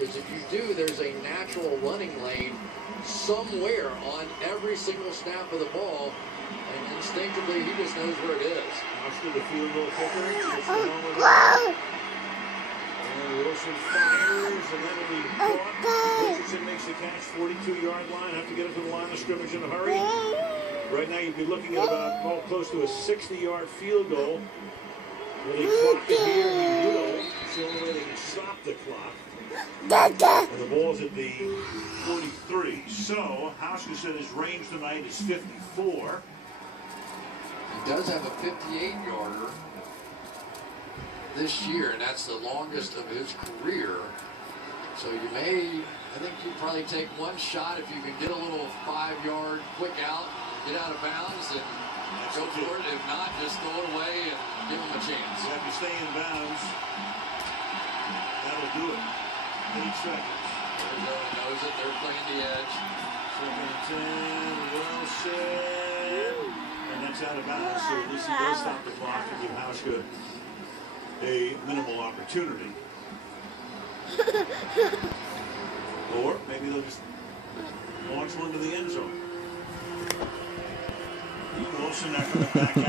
because if you do, there's a natural running lane somewhere on every single snap of the ball, and instinctively he just knows where it is. Hauschka, the field goal kicker. Wilson fires, and that'll be caught. Richardson makes the catch, 42-yard line. Have to get up to the line of scrimmage in a hurry. Right now, you'd be looking at about close to a 60-yard field goal. Will he clock it here? He will. It's the only way they can stop the clock. And the ball's at the 43. So, Hauschka said his range tonight is 54. He does have a 58-yarder this year, and that's the longest of his career. So you may, I think you'd probably take one shot if you can get a little 5-yard quick out, get out of bounds, and go for it. If not, just throw it away and give him a chance. Yeah, if you stay in bounds, that'll do it. 8 seconds. Arizona knows it. They're playing the edge. 2nd and 10. Well said. And that's out of bounds, so at least he does stop the clock and give Hauschka a minimal opportunity. Or maybe they'll just launch one to the end zone. Wilson not coming back out.